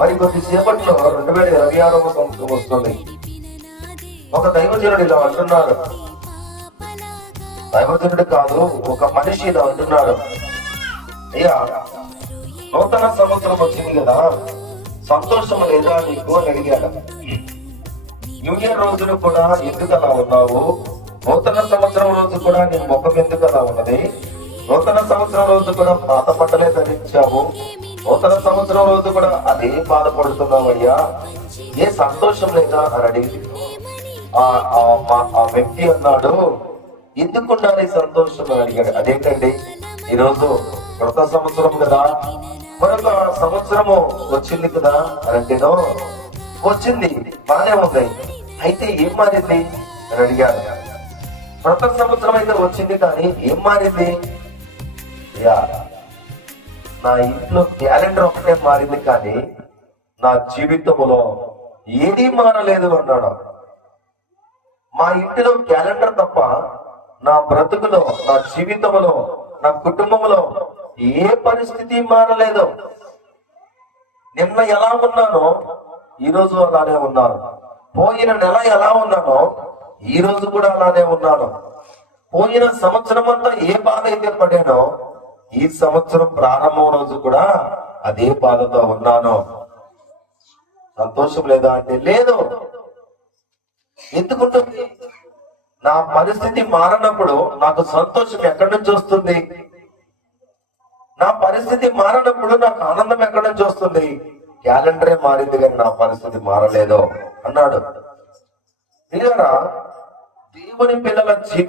మరి కొద్దిసేపట్లో 2026వ సంవత్సరం వస్తుంది. ఒక దైవజనుడు ఇలా అంటున్నాడు, దైవజనుడు కాదు, ఒక మనిషి ఇలా అంటున్నాడు, అయ్యా నూతన సంవత్సరం వచ్చింది కదా, సంతోషం లేదా నీకు అని అడిగాడు. న్యూ ఇయర్ రోజున కూడా ఎందుకు అలా ఉన్నావు? నూతన సంవత్సరం రోజు కూడా నీ ముఖం ఎందుకు అలా ఉన్నది? నూతన సంవత్సరం రోజు కూడా పాత బట్టలే ధరించావు, నూతన సంవత్సరం రోజు కూడా అదే బాధపడుతున్నావయ్యా, ఏ సంతోషం లేదా అని అడిగి ఆ వ్యక్తి అన్నాడు, ఎందుకు ఉండాలి సంతోషం అని అడిగాడు. అదేంటండి, ఈరోజు కొత్త సంవత్సరం కదా, మరొక సంవత్సరము వచ్చింది కదా అని అంటేనో, వచ్చింది బానే ఉంది, అయితే ఏం మారింది అని అడిగాడు. కొత్త సంవత్సరం అయితే వచ్చింది కానీ ఏం మారింది? నా ఇంట్లో క్యాలెండర్ ఒకటే మారింది కానీ నా జీవితంలో ఏదీ మారలేదు అన్నాడు. మా ఇంటిలో క్యాలెండర్ తప్ప నా బ్రతుకులో, నా జీవితంలో, నా కుటుంబంలో ఏ పరిస్థితి మారలేదు. నిన్న ఎలా ఉన్నానో ఈ రోజు అలానే ఉన్నాను, పోయిన నెల ఎలా ఉన్నానో ఈ రోజు కూడా అలానే ఉన్నాను, పోయిన సంవత్సరం అంతా ఏ బాధ అయితే పడానో ఈ సంవత్సరం ప్రారంభం రోజు కూడా అదే బాధతో ఉన్నాను. సంతోషం లేదా అంటే లేదు. ఎందుకుంటుంది? నా పరిస్థితి మారినప్పుడు నాకు సంతోషం ఎక్కడి నుంచి వస్తుంది? నా పరిస్థితి మారినప్పుడు నాకు ఆనందం ఎక్కడి నుంచి వస్తుంది? క్యాలెండరే మారింది కానీ నా పరిస్థితి మారలేదు అన్నాడు. దేవుని పిల్లల జీవితం